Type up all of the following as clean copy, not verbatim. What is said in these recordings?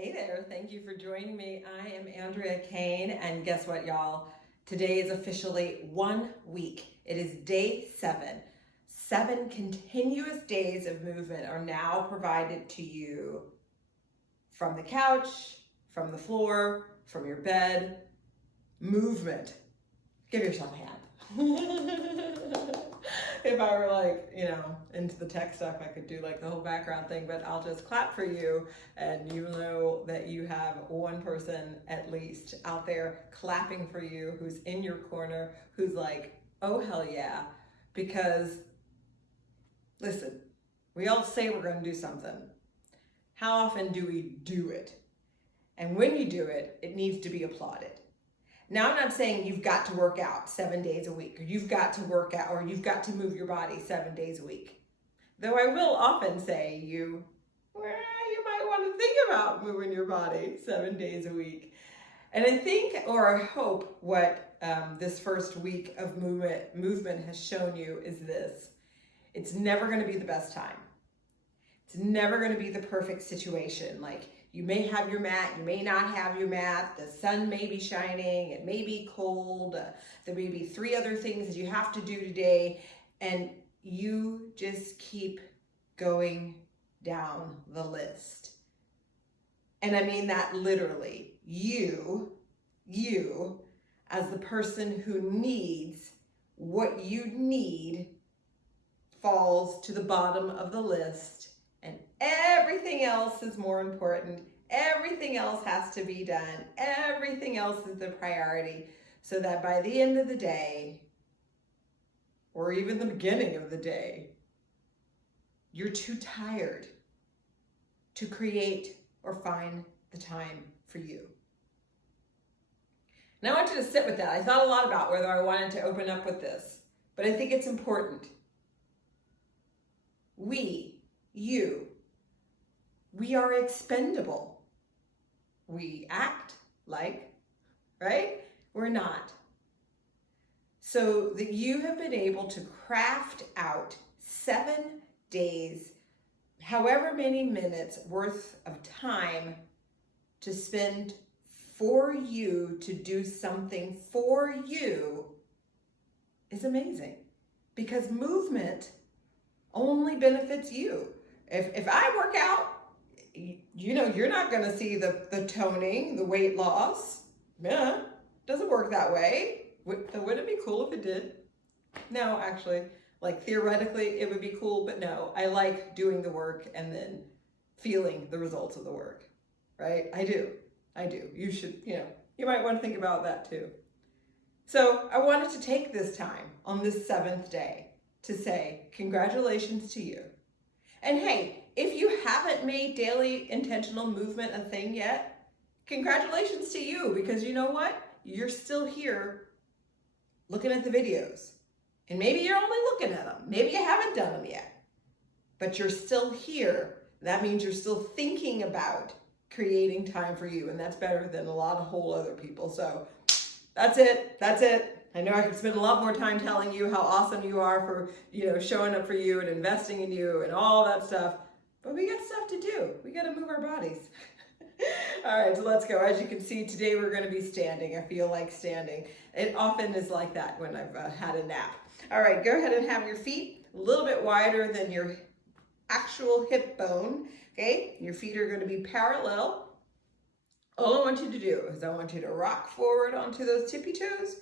Hey there, thank you for joining me. I am Andrea Kane, and guess what, y'all? Today is officially 1 week. It is day 7. 7 continuous days of movement are now provided to you from the couch, from the floor, from your bed. Movement. Give yourself a hand. If I were into the tech stuff, I could do like the whole background thing, but I'll just clap for you, and you know that you have one person at least out there clapping for you, who's in your corner, who's like, oh hell yeah. Because listen, we all say we're going to do something. How often do we do it? And when you do it, it needs to be applauded. Now, I'm not saying you've got to work out 7 days a week, or you've got to work out, or you've got to move your body 7 days a week. Though I will often say you might want to think about moving your body 7 days a week. And I think, or I hope, what this first week of movement has shown you is this. It's never going to be the best time. It's never going to be the perfect situation. Like, you may have your mat, you may not have your mat, the sun may be shining, it may be cold, there may be 3 other things that you have to do today, and you just keep going down the list. And I mean that literally. You, as the person who needs what you need, falls to the bottom of the list. And everything else is more important. Everything else has to be done. Everything else is the priority. So that by the end of the day, or even the beginning of the day, you're too tired to create or find the time for you. Now I want you to sit with that. I thought a lot about whether I wanted to open up with this, but I think it's important. We are expendable. We act like, right? We're not. So that you have been able to craft out 7 days, however many minutes worth of time to spend for you to do something for you is amazing. Because movement only benefits you. If I work out, you're not going to see the toning, the weight loss. Yeah, doesn't work that way. Wouldn't it be cool if it did? No, actually, like theoretically, it would be cool, but no, I like doing the work and then feeling the results of the work, right? I do. You should, you might want to think about that too. So I wanted to take this time on this 7th day to say congratulations to you. And hey, if you haven't made daily intentional movement a thing yet, congratulations to you, because you know what? You're still here looking at the videos. And maybe you're only looking at them. Maybe you haven't done them yet. But you're still here. That means you're still thinking about creating time for you. And that's better than a lot of whole other people. So that's it. I know I could spend a lot more time telling you how awesome you are for, showing up for you and investing in you and all that stuff. But we got stuff to do. We got to move our bodies. All right, so let's go. As you can see, today we're going to be standing. I feel like standing. It often is like that when I've had a nap. All right, go ahead and have your feet a little bit wider than your actual hip bone. Okay, your feet are going to be parallel. All I want you to do is I want you to rock forward onto those tippy toes,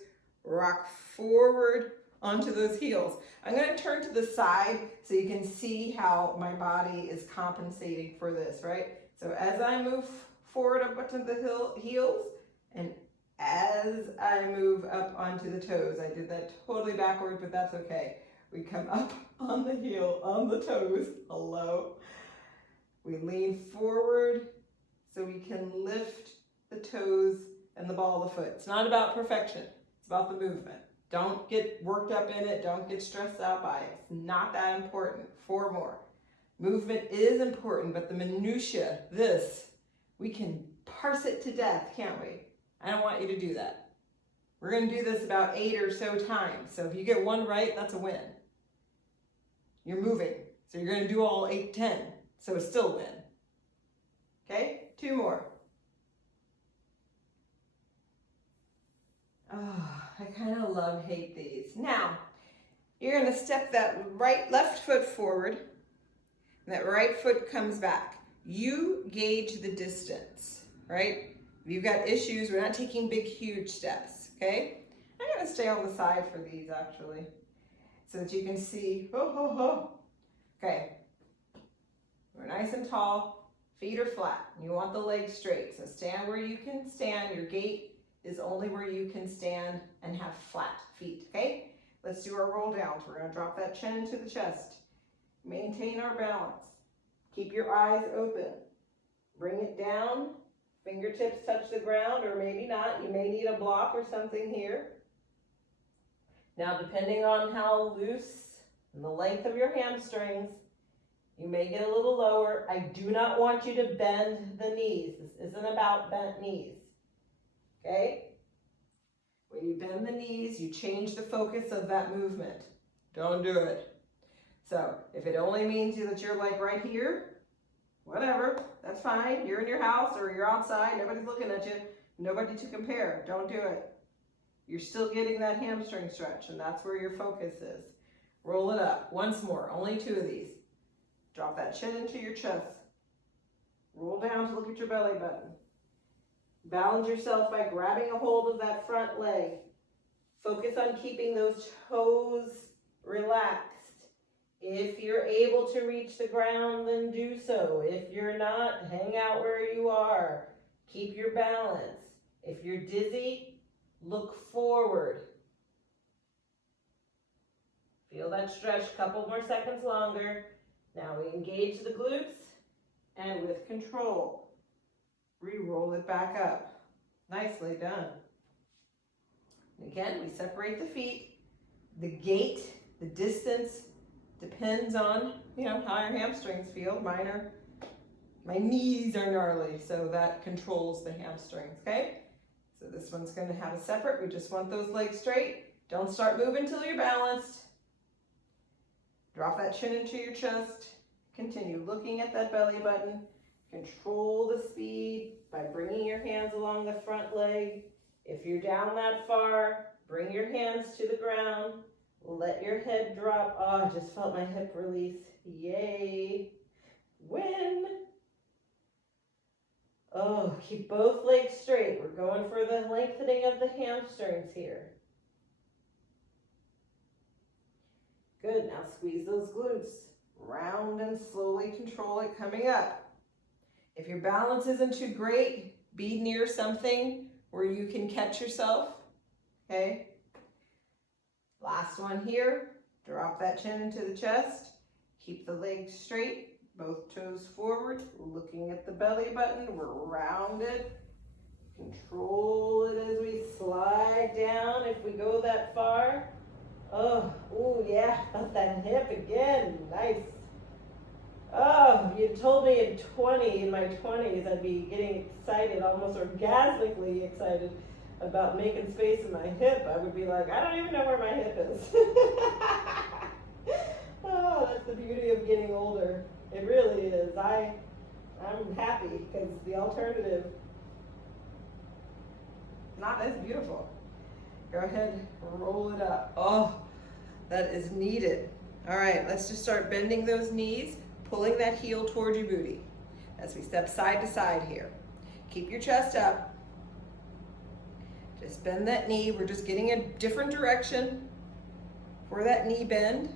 rock forward onto those heels. I'm going to turn to the side so you can see how my body is compensating for this, right? So as I move forward up onto the heels, and as I move up onto the toes, I did that totally backward, but that's okay. We come up on the heel, on the toes, hello. We lean forward so we can lift the toes and the ball of the foot. It's not about perfection, it's about the movement. Don't get worked up in it, don't get stressed out by it. It's not that important. 4 more. Movement is important, but the minutia, we can parse it to death, can't we? I don't want you to do that. We're going to do this about 8 or so times. So if you get 1 right, that's a win. You're moving. So you're going to do all 8, 10. So it's still a win. Okay? 2, Few more. Oh, I kind of hate these. Now, you're going to step that left foot forward, and that right foot comes back. You gauge the distance, right? If you've got issues, we're not taking big, huge steps, okay? I'm going to stay on the side for these, actually, so that you can see. Okay, we're nice and tall, feet are flat. You want the legs straight, so stand where you can stand. Your gait is only where you can stand and have flat feet, okay? Let's do our roll downs. We're going to drop that chin into the chest. Maintain our balance. Keep your eyes open. Bring it down. Fingertips touch the ground, or maybe not. You may need a block or something here. Now, depending on how loose and the length of your hamstrings, you may get a little lower. I do not want you to bend the knees. This isn't about bent knees. Okay? When you bend the knees, you change the focus of that movement. Don't do it. So, if it only means that you're like right here, whatever, that's fine. You're in your house or you're outside, nobody's looking at you, nobody to compare. Don't do it. You're still getting that hamstring stretch, and that's where your focus is. Roll it up. Once more, only 2 of these. Drop that chin into your chest. Roll down to look at your belly button. Balance yourself by grabbing a hold of that front leg. Focus on keeping those toes relaxed. If you're able to reach the ground, then do so. If you're not, hang out where you are. Keep your balance. If you're dizzy, look forward. Feel that stretch, couple more seconds longer. Now we engage the glutes, and with control, re-roll it back up. Nicely done. And again, we separate the feet. The gait, the distance, depends on, how your hamstrings feel. My knees are gnarly, so that controls the hamstrings, okay? So this one's going to have a separate. We just want those legs straight. Don't start moving until you're balanced. Drop that chin into your chest. Continue looking at that belly button. Control the speed by bringing your hands along the front leg. If you're down that far, bring your hands to the ground. Let your head drop. Oh, I just felt my hip release. Yay. Win. Oh, keep both legs straight. We're going for the lengthening of the hamstrings here. Good. Now squeeze those glutes. Round and slowly control it coming up. If your balance isn't too great, be near something where you can catch yourself. Okay? Last one here. Drop that chin into the chest. Keep the legs straight. Both toes forward. Looking at the belly button. We're rounded. Control it as we slide down if we go that far. Oh, yeah. Felt that hip again. Nice. Oh, if you told me in my 20s, I'd be getting excited, almost orgasmically excited about making space in my hip. I would be like, I don't even know where my hip is. Oh, that's the beauty of getting older. It really is. I'm happy because the alternative, not as beautiful. Go ahead, roll it up. Oh, that is needed. All right, let's just start bending those knees, pulling that heel toward your booty as we step side to side here. Keep your chest up. Just bend that knee. We're just getting a different direction for that knee bend.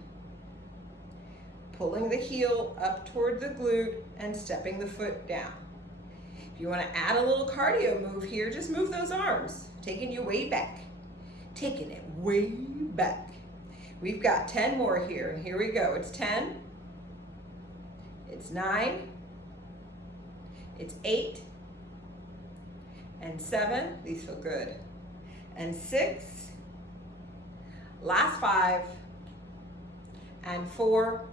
Pulling the heel up toward the glute and stepping the foot down. If you want to add a little cardio move here, just move those arms, taking you way back. Taking it way back. We've got 10 more here, and here we go. It's 10. It's 9. It's 8. And 7. These feel good. And 6. Last 5. And 4.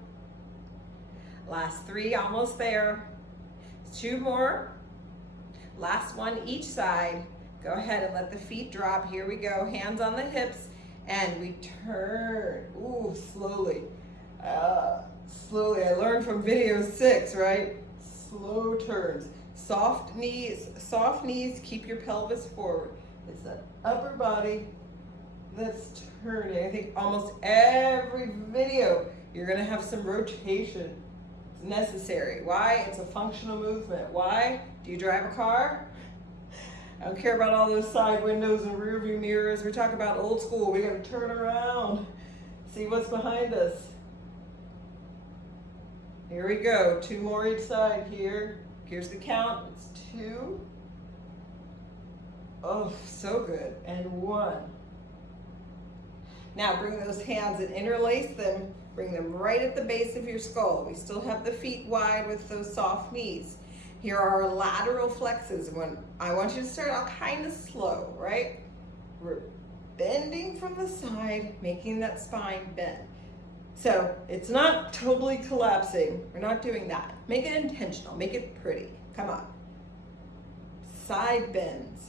Last 3, almost there. 2 more. Last one each side. Go ahead and let the feet drop. Here we go. Hands on the hips. And we turn. Ooh, slowly. Slowly. I learned from video 6, right? slow turns. Soft knees, keep your pelvis forward. It's that upper body that's turning. I think almost every video, you're gonna have some rotation. It's necessary. Why? It's a functional movement. Why? Do you drive a car? I don't care about all those side windows and rear view mirrors. We're talking about old school. We gotta turn around, see what's behind us. Here we go, 2 more each side here. Here's the count, it's 2. Oh, so good, and 1. Now bring those hands and interlace them, bring them right at the base of your skull. We still have the feet wide with those soft knees. Here are our lateral flexes. When I want you to start out kind of slow, right? We're bending from the side, making that spine bend. So it's not totally collapsing. We're not doing that. Make it intentional, make it pretty. Come on. Side bends.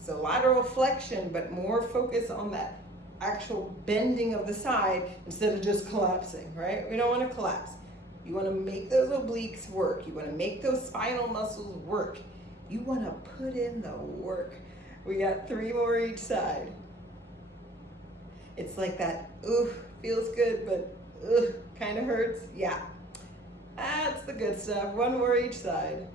So lateral flexion, but more focus on that actual bending of the side instead of just collapsing, right? We don't want to collapse. You want to make those obliques work. You want to make those spinal muscles work. You want to put in the work. We got 3 more each side. It's like that, ooh, feels good, but kind of hurts. Yeah, that's the good stuff. 1 more each side.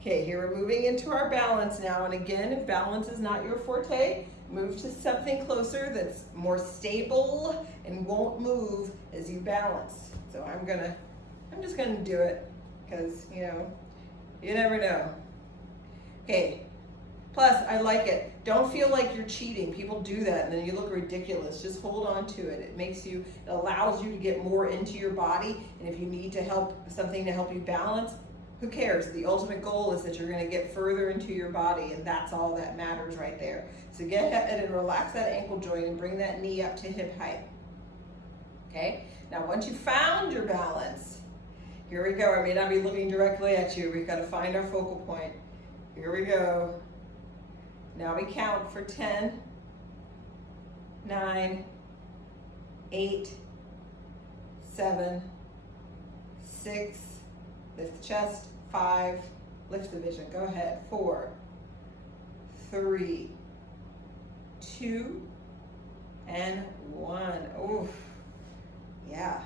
Okay, here we're moving into our balance now. And again, if balance is not your forte, move to something closer that's more stable and won't move as you balance. So I'm just gonna do it because, you know, you never know. Okay. Plus, I like it. Don't feel like you're cheating. People do that and then you look ridiculous. Just hold on to it. It allows you to get more into your body. And if you need something to help you balance, who cares? The ultimate goal is that you're going to get further into your body, and that's all that matters right there. So get ahead and relax that ankle joint and bring that knee up to hip height. Okay? Now, once you found your balance, here we go. I may not be looking directly at you. We've got to find our focal point. Here we go. Now we count for 10, 9, 8, 7, 6, lift the chest, 5, lift the vision, go ahead, 4, 3, 2, and 1. Oof, yeah.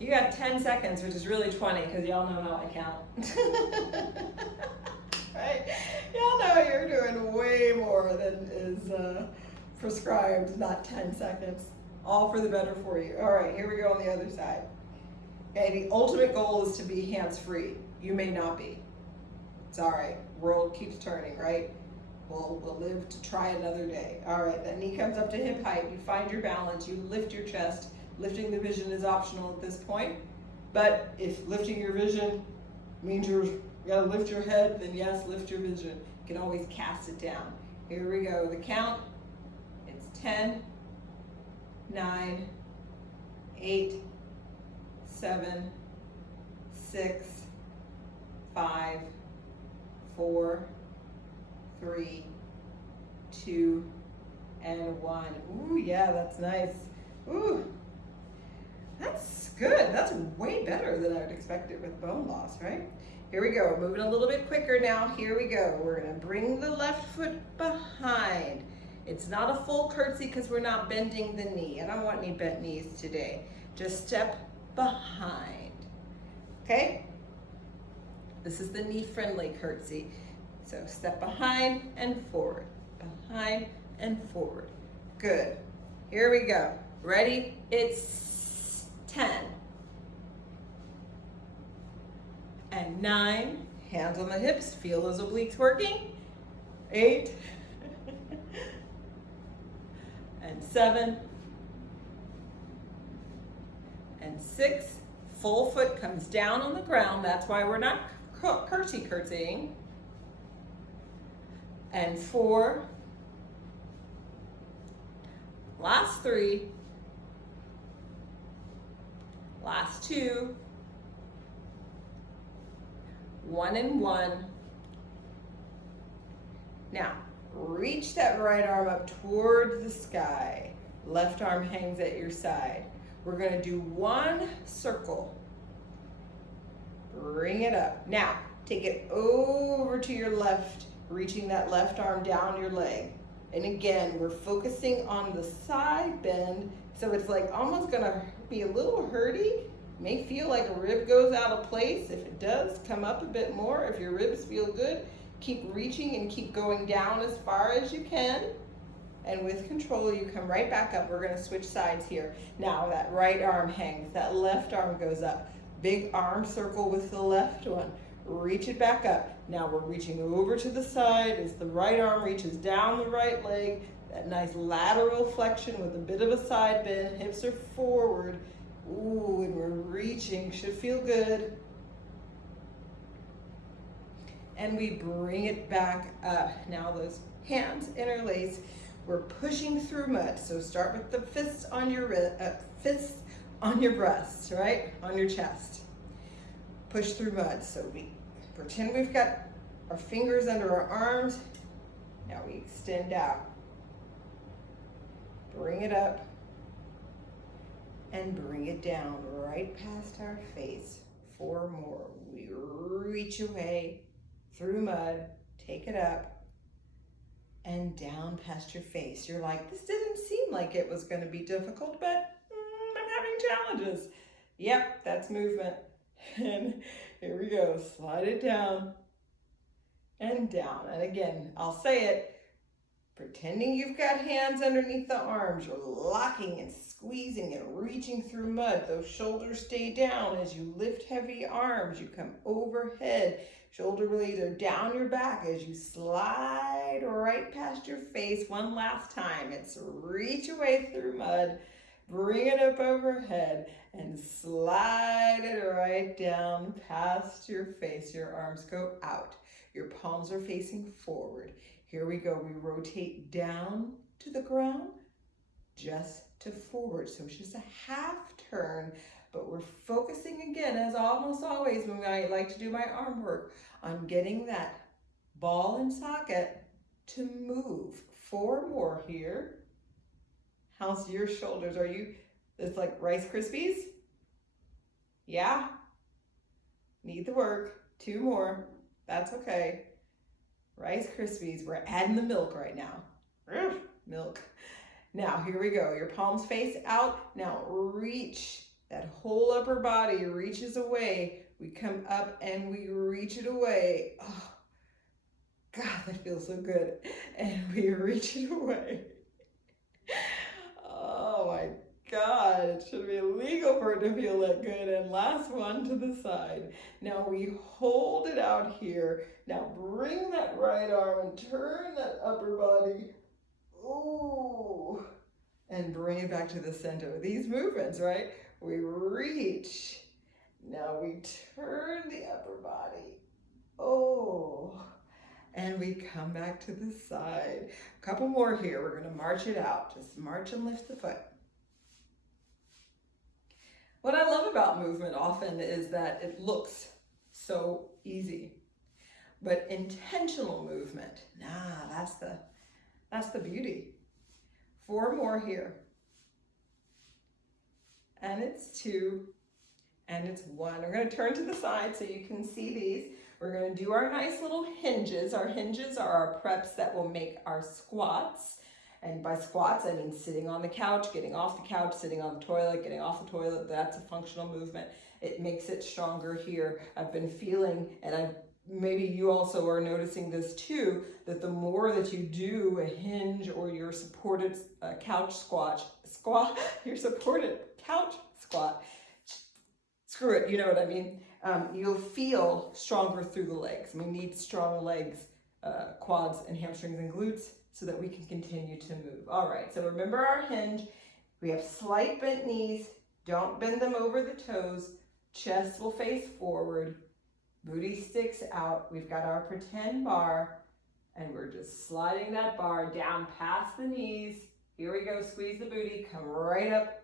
You got 10 seconds, which is really 20, because y'all know how I count. Right? Y'all know you're doing way more than is prescribed, not 10 seconds. All for the better for you. All right, here we go on the other side. Okay, the ultimate goal is to be hands-free. You may not be. It's all right. World keeps turning, right? We'll live to try another day. All right, that knee comes up to hip height. You find your balance. You lift your chest. Lifting the vision is optional at this point. But if lifting your vision means you gotta lift your head, then yes, lift your vision. You can always cast it down. Here we go. The count, it's 10, 9, 8, 7, 6, 5, 4, 3, 2, and 1. Ooh, yeah, that's nice. Ooh, that's good. That's way better than I would expect it with bone loss, right? Here we go. We're moving a little bit quicker now. Here we go. We're going to bring the left foot behind. It's not a full curtsy because we're not bending the knee. I don't want any bent knees today. Just step behind. Okay? This is the knee-friendly curtsy. So step behind and forward. Behind and forward. Good. Here we go. Ready? It's 10. And 9. Hands on the hips. Feel those obliques working. 8. And 7. And 6. Full foot comes down on the ground. That's why we're not curtsying. And 4. Last 3. Last 2. 1 and 1. Now, reach that right arm up toward the sky. Left arm hangs at your side. We're going to do one circle. Bring it up. Now, take it over to your left, reaching that left arm down your leg. And again, we're focusing on the side bend, so it's like almost gonna be a little hurty. May feel like a rib goes out of place. If it does, come up a bit more. If your ribs feel good, keep reaching and keep going down as far as you can. And with control, you come right back up. We're gonna switch sides here. Now that right arm hangs, that left arm goes up. Big arm circle with the left one. Reach it back up. Now we're reaching over to the side as the right arm reaches down the right leg. That nice lateral flexion with a bit of a side bend. Hips are forward. Ooh, and we're reaching. Should feel good. And we bring it back up. Now those hands interlace. We're pushing through mud. So start with the fists on your breast, right? On your chest. Push through mud. So we pretend we've got our fingers under our arms. Now we extend out. Bring it up and bring it down right past our face. 4 more. We reach away through mud, take it up and down past your face. You're like, this didn't seem like it was going to be difficult, but I'm having challenges. Yep, that's movement. And here we go. Slide it down and down. And again, I'll say it, pretending you've got hands underneath the arms. You're locking and squeezing and reaching through mud. Those shoulders stay down as you lift heavy arms. You come overhead. Shoulder blades are down your back as you slide right past your face. One last time. It's reach away through mud. Bring it up overhead and slide it right down past your face. Your arms go out. Your palms are facing forward. Here we go. We rotate down to the ground, just to forward. So it's just a half turn, but we're focusing again, as almost always when I like to do my arm work, on getting that ball and socket to move. 4 more here. How's your shoulders? Are you, it's like Rice Krispies? Yeah? Need the work. 2 more. That's okay. Rice Krispies. We're adding the milk right now. Milk. Now, here we go. Your palms face out. Now, reach. That whole upper body reaches away. We come up and we reach it away. Oh, God, that feels so good. And we reach it away. Oh my God, it should be illegal for it to feel that good. And last one to the side. Now we hold it out here. Now bring that right arm and turn that upper body. Ooh. And bring it back to the center. These movements, right? We reach. Now we turn the upper body. Oh. And we come back to the side. A couple more here. We're going to march it out. Just march and lift the foot. What I love about movement often is that it looks so easy. But intentional movement, that's the beauty. 4 more here. And it's 2. And it's 1. We're going to turn to the side so you can see these. We're going to do our nice little hinges. Our hinges are our preps that will make our squats. And by squats, I mean sitting on the couch, getting off the couch, sitting on the toilet, getting off the toilet. That's a functional movement. It makes it stronger here. I've been feeling, and maybe you also are noticing this too, that the more that you do a hinge or your supported couch squat, your supported couch squat, screw it, you know what I mean? You'll feel stronger through the legs. We need strong legs, quads and hamstrings and glutes so that we can continue to move. All right, so remember our hinge. We have slight bent knees. Don't bend them over the toes. Chest will face forward. Booty sticks out. We've got our pretend bar, and we're just sliding that bar down past the knees. Here we go. Squeeze the booty. Come right up.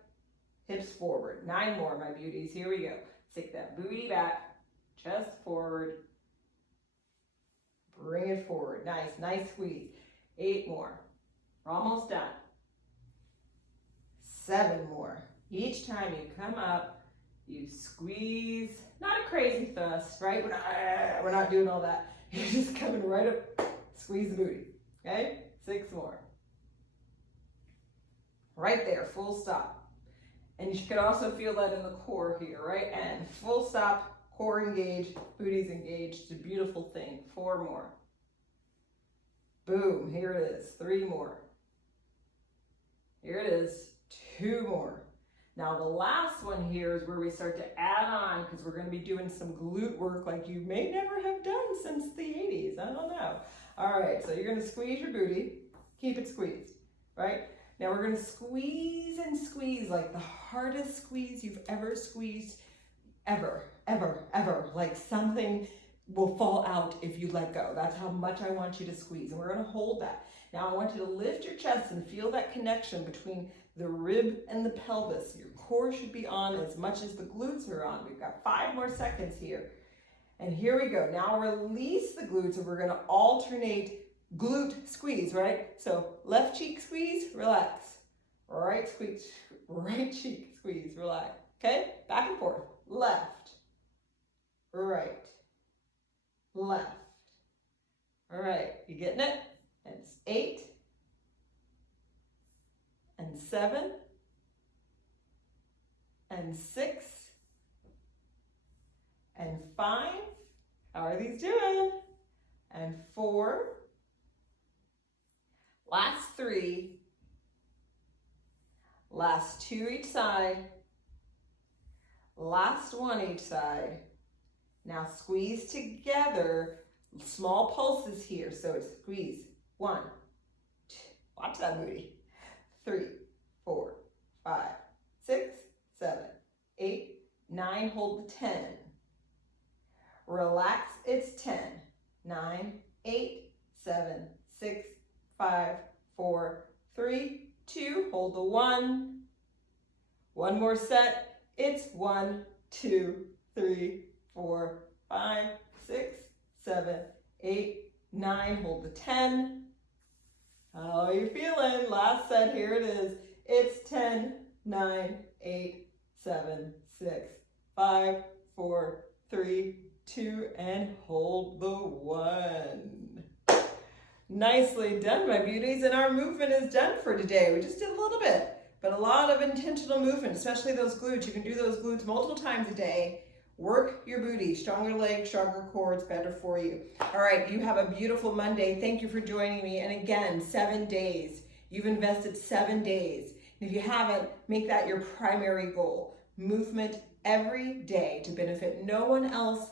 Hips forward. 9 more, my beauties. Here we go. Stick that booty back, chest forward. Bring it forward. Nice, nice squeeze. 8 more. We're almost done. 7 more. Each time you come up, you squeeze, not a crazy thrust, right? We're not doing all that. You're just coming right up, squeeze the booty, okay? 6 more. Right there, full stop. And you can also feel that in the core here, right? And full stop, core engaged, booty's engaged. It's a beautiful thing. 4 more. Boom, here it is. 3 more. Here it is. 2 more. Now the last one here is where we start to add on, because we're going to be doing some glute work like you may never have done since the 80s. I don't know. All right, so you're going to squeeze your booty. Keep it squeezed, right? Now we're going to squeeze and squeeze like the hardest squeeze you've ever squeezed, ever, like something will fall out if you let go. That's how much I want you to squeeze, and we're going to hold that. Now I want you to lift your chest and feel that connection between the rib and the pelvis. Your core should be on as much as the glutes are on. We've got 5 more seconds here. And here we go. Now release the glutes, and we're going to alternate glute squeeze, right? So left cheek squeeze, relax. Right squeeze, right cheek squeeze, relax. Okay? Back and forth. Left, right, left. All right, you getting it? And it's 8 and 7 and 6 and 5. How are these doing? And 4. Last 3. Last 2 each side. Last 1 each side. Now squeeze together. Small pulses here. So it's squeeze. 1, 2. Watch that booty. 3, 4, 5, 6, 7, 8, 9. Hold the 10. Relax. It's 10. 9, 8, 7, 6, 5, 4, 3, 2. Hold the 1. 1 more set. It's 1, 2, 3, 4, 5, 6, 7, 8, 9. Hold the 10. How are you feeling? Last set. Here it is. It's 10, 9, 8, 7, 6, 5, 4, 3, 2, and hold the 1. Nicely done, my beauties, and our movement is done for today. We just did a little bit, but a lot of intentional movement, especially those glutes. You can do those glutes multiple times a day. Work your booty. Stronger legs, stronger core. It's better for you. All right, you have a beautiful Monday. Thank you for joining me. And again, 7 days. You've invested 7 days. And if you haven't, make that your primary goal. Movement every day to benefit no one else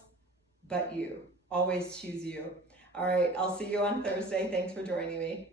but you. Always choose you. All right, I'll see you on Thursday. Thanks for joining me.